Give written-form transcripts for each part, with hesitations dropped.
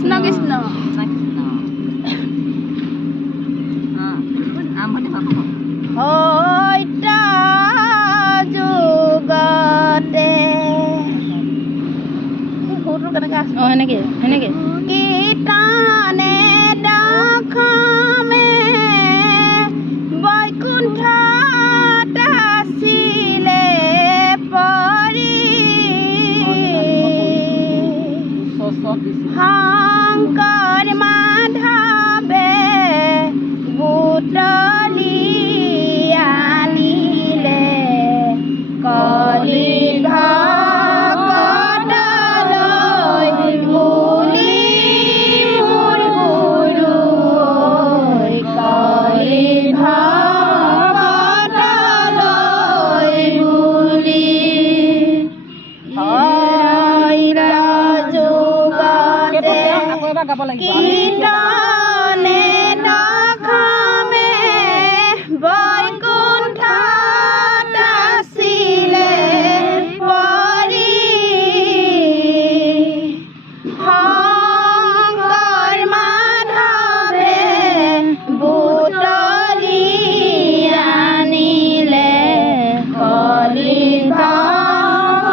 কৃষ্ণ কৃষ্ণ হত্যা যুগতে সুৰটো কেনেকৈ আছে সেনেকৈ কীৰ্তনে দখমে বৈকুণ্ঠত আছিলে পৰি শংকৰ মাধৱে বুটলি আনিলে কলি ভকতলৈ বুলি মোৰ গুৰু কলি ভকতলৈ বুলি কীৰ্তনে দখমে বৈকুণ্ঠত আছিলে পৰি শংকৰ মাধৱে বুটলি আনিলে কলি ভকতলৈ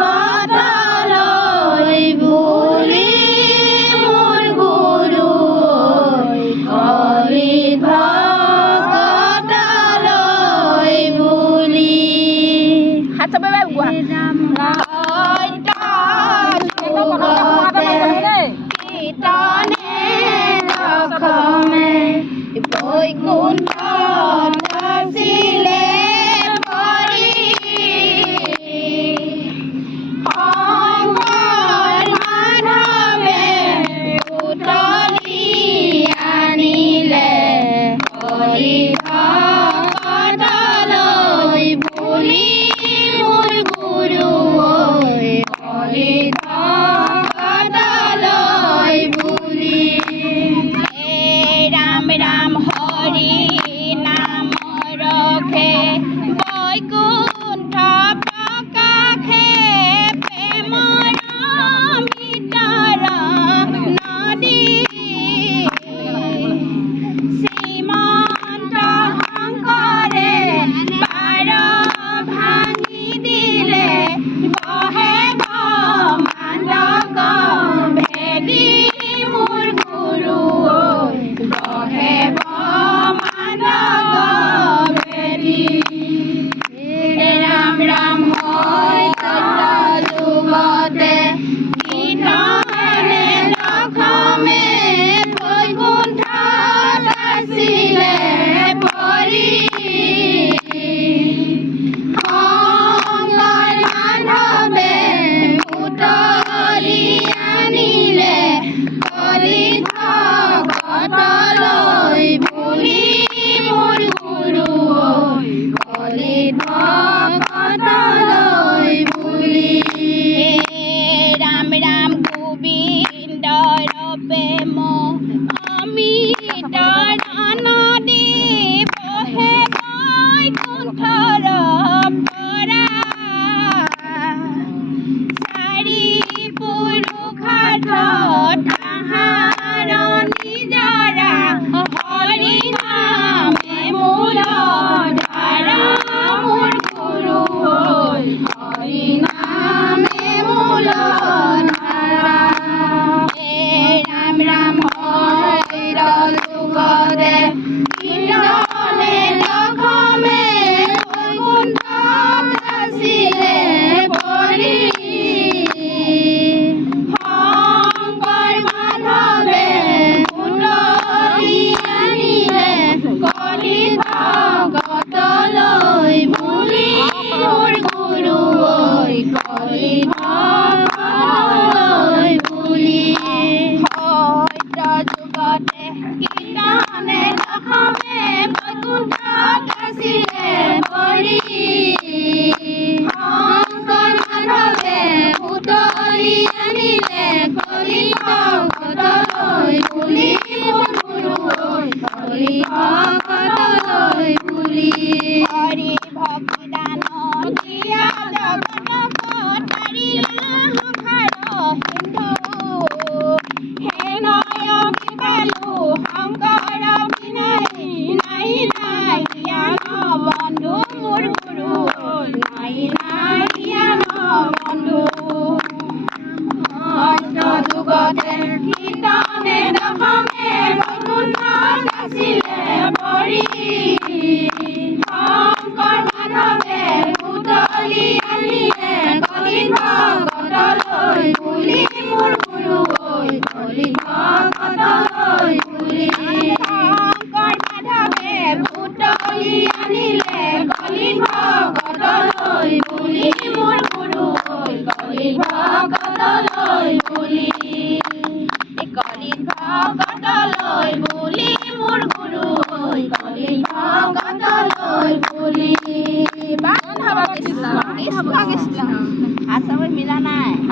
বুলি বৈকুণ্ঠত আছিলে পৰি শংকৰ মাধৱে বুটলি আনিলে কলি ভকতলৈ বুলি মোৰ গুৰু কলি ভকতলৈ বুলি ৰাম ৰাম হৰি নাম ৰখে বৈকুণ্ঠ প্ৰকাশে প্ৰেমৰ ভিতৰ নদী শ্ৰীমন্ত শংকৰে বাৰ ভাঙি দিলে বহে ব্ৰহ্মাণ্ড ভেদি মোৰ গুৰু বহে ব্ৰহ্মাণ্ড ভেদি ৰাম ৰাম সত্য যুগতে কীৰ্তনে দখমে বৈকুণ্ঠত আছিলে পৰি শংকৰ মাধৱে বুটলি আনিলে কলি ভকতলৈ বুলি মোৰ গুৰু কলি ভকতলৈ বুলি ৰাম ৰাম গোবিন্দ প্ৰেম অমিত নদী বহে বৈকুণ্ঠৰ পৰা চাৰি পুৰুষাৰ্থ তাহাৰ নিজৰা হৰি নামে মূল ধাৰা মোৰ গুৰু হৰি নামে মূল ধাৰা ৰাম ৰাম তুলি